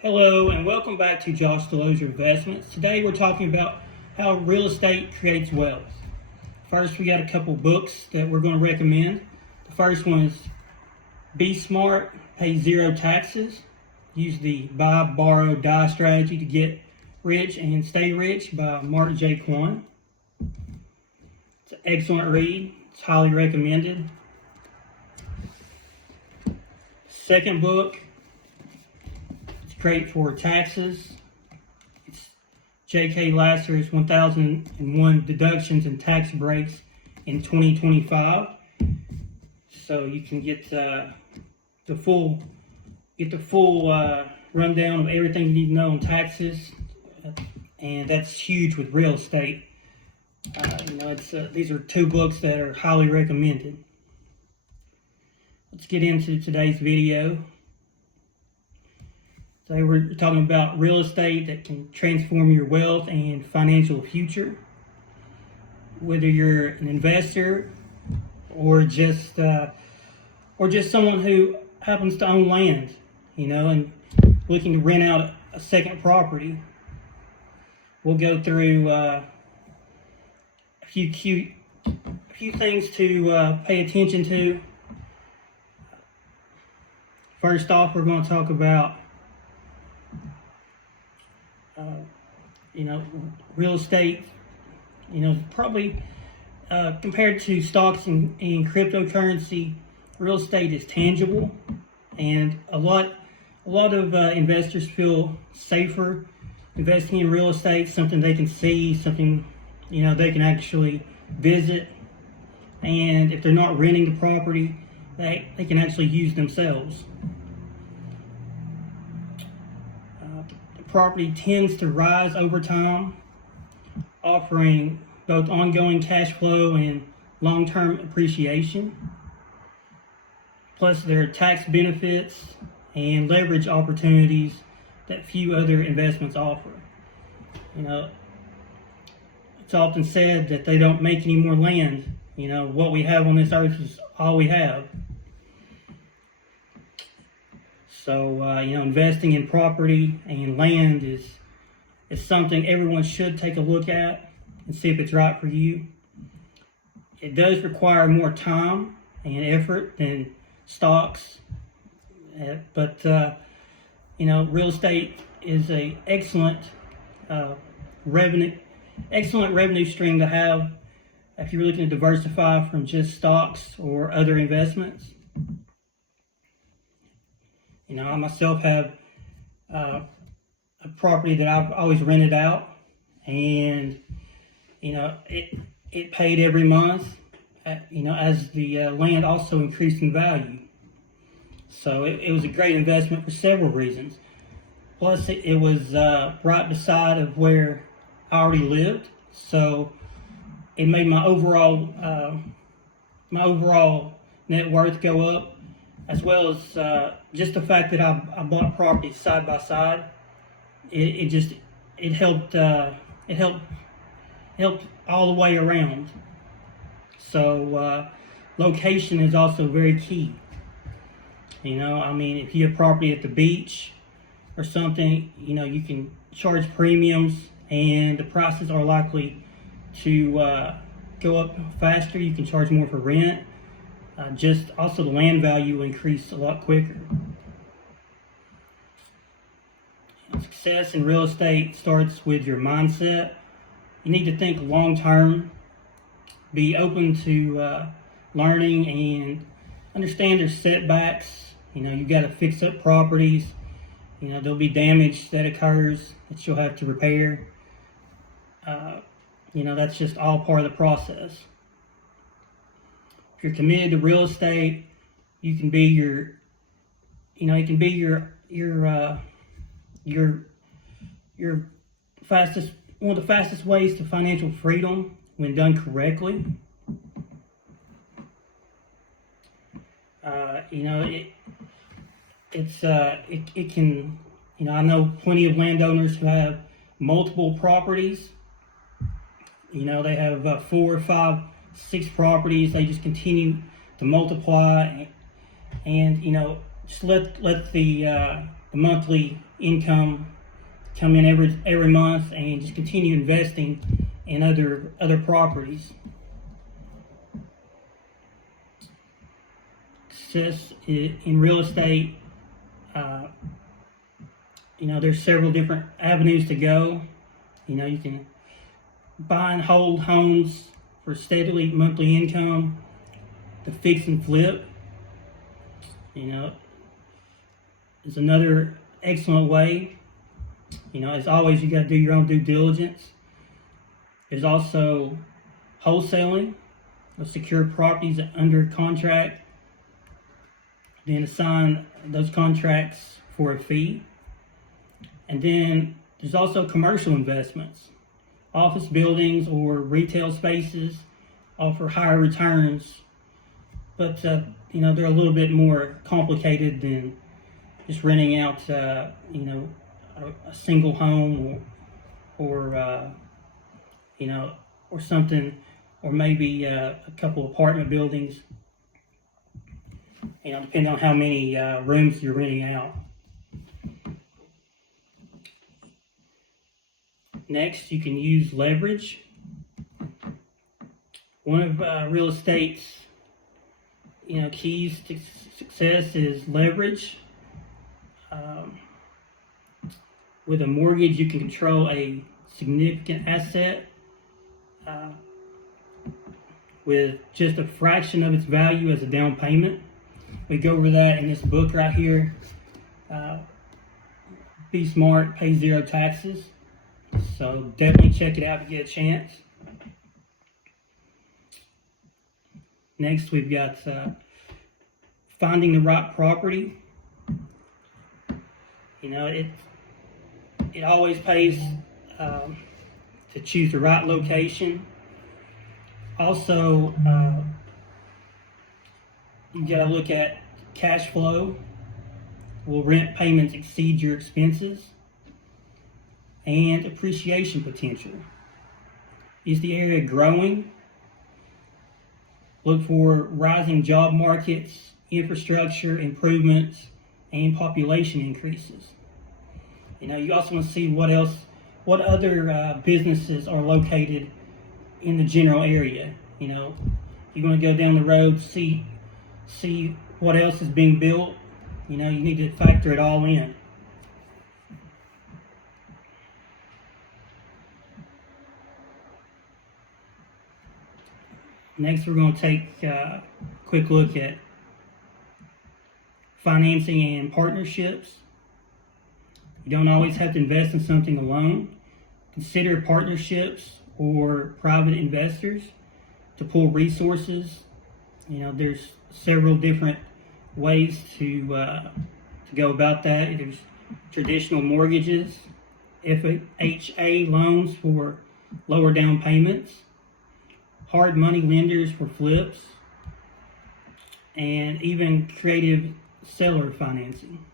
Hello and welcome back to Josh Delosier Investments. Today we're talking about how real estate creates wealth. First, we got a couple books that we're going to recommend. The first one is Be Smart, Pay Zero Taxes. Use the buy, borrow, die strategy to get rich and stay rich by Mark J. Quan. It's an excellent read. It's highly recommended. Second book, great for taxes. It's J.K. Lasser's 1001 Deductions and Tax Breaks in 2025. So you can get the full rundown of everything you need to know on taxes, and that's huge with real estate. These are two books that are highly recommended. Let's get into today's video. Today we're talking about real estate that can transform your wealth and financial future. Whether you're an investor or just someone who happens to own land, and looking to rent out a second property, we'll go through a few things to pay attention to. First off, we're going to talk about real estate. Probably compared to stocks and cryptocurrency, real estate is tangible, and a lot of investors feel safer investing in real estate, something they can see, something they can actually visit, and if they're not renting the property, they can actually use themselves. Property tends to rise over time, offering both ongoing cash flow and long-term appreciation. Plus, there are tax benefits and leverage opportunities that few other investments offer. It's often said that they don't make any more land. What we have on this earth is all we have. So, investing in property and land is something everyone should take a look at and see if it's right for you. It does require more time and effort than stocks, but real estate is a excellent revenue stream to have if you're looking to diversify from just stocks or other investments. I myself have a property that I've always rented out, and it paid every month. As the land also increased in value. So it was a great investment for several reasons. Plus, it was right beside of where I already lived, so it made my overall net worth go up, as well as just the fact that I bought property side by side. It helped all the way around. So location is also very key. If you have property at the beach or something, you can charge premiums, and the prices are likely to go up faster. You can charge more for rent. Also the land value will increase a lot quicker. Success in real estate starts with your mindset. You need to think long term, be open to learning, and understand there's setbacks. You've got to fix up properties. There'll be damage that occurs that you'll have to repair. That's just all part of the process. If you're committed to real estate, you can be your fastest, one of the fastest ways to financial freedom when done correctly. It can, I know plenty of landowners who have multiple properties. They have 4, 5, 6 properties. They just continue to multiply, and just let the the monthly income come in every month, and just continue investing in other properties. Success in real estate, there's several different avenues to go. You can buy and hold homes for steadily monthly income, to fix and flip, is another excellent way. As always, you got to do your own due diligence. There's also wholesaling of secure properties under contract, then assign those contracts for a fee. And then there's also commercial investments. Office buildings or retail spaces offer higher returns, but they're a little bit more complicated than just renting out a single home or something, or maybe a couple apartment buildings, depending on how many rooms you're renting out. Next, you can use leverage. One of real estate's keys to success is leverage. With a mortgage, you can control a significant asset with just a fraction of its value as a down payment. We go over that in this book right here. Be Smart, Pay Zero Taxes. So definitely check it out if you get a chance. Next, we've got finding the right property. It always pays to choose the right location. Also, you got to look at cash flow. Will rent payments exceed your expenses? And appreciation potential. Is the area growing? Look for rising job markets, infrastructure improvements, and population increases. You also want to see what other businesses are located in the general area. You're going to go down the road, see what else is being built. You need to factor it all in. Next, we're going to take a quick look at financing and partnerships. You don't always have to invest in something alone. Consider partnerships or private investors to pool resources. There's several different ways to go about that. There's traditional mortgages, FHA loans for lower down payments, hard money lenders for flips, and even creative seller financing.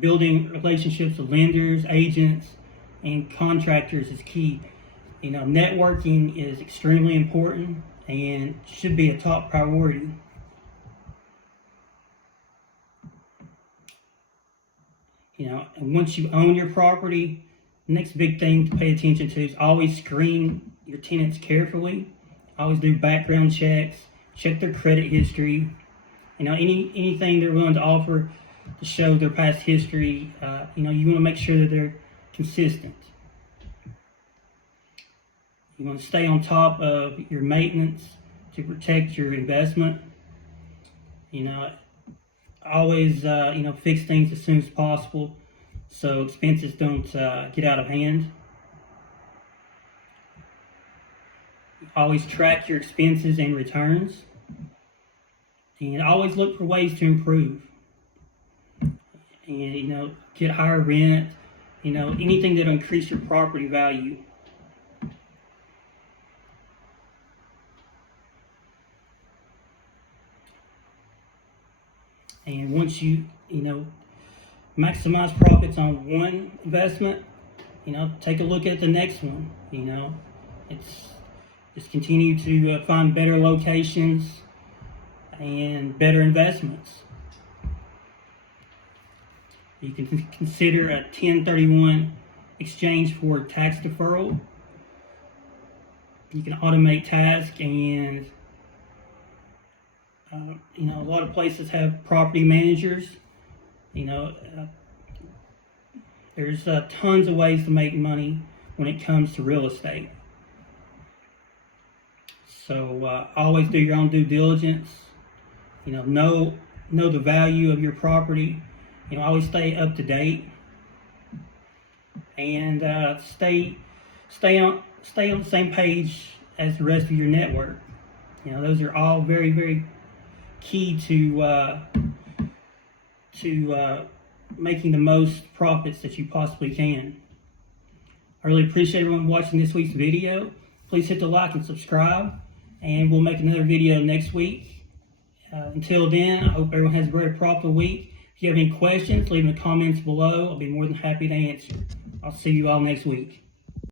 Building relationships with lenders, agents, and contractors is key. Networking is extremely important and should be a top priority. And once you own your property, the next big thing to pay attention to is always screen your tenants carefully. Always do background checks, check their credit history. Anything they're willing to offer to show their past history. You want to make sure that they're consistent. You want to stay on top of your maintenance to protect your investment. Always fix things as soon as possible so expenses don't get out of hand. Always track your expenses and returns, and always look for ways to improve. And get higher rent. Anything that'll increase your property value. And once you maximize profits on one investment, take a look at the next one. It's just continue to find better locations and better investments. You can consider a 1031 exchange for tax deferral. You can automate tasks, and a lot of places have property managers. There's tons of ways to make money when it comes to real estate. So always do your own due diligence. Know the value of your property. Always stay up to date, and stay on the same page as the rest of your network. Those are all very, very key to making the most profits that you possibly can. I really appreciate everyone watching this week's video. Please hit the like and subscribe, and we'll make another video next week. Until then, I hope everyone has a very profitable week. If you have any questions, leave them in the comments below. I'll be more than happy to answer. I'll see you all next week.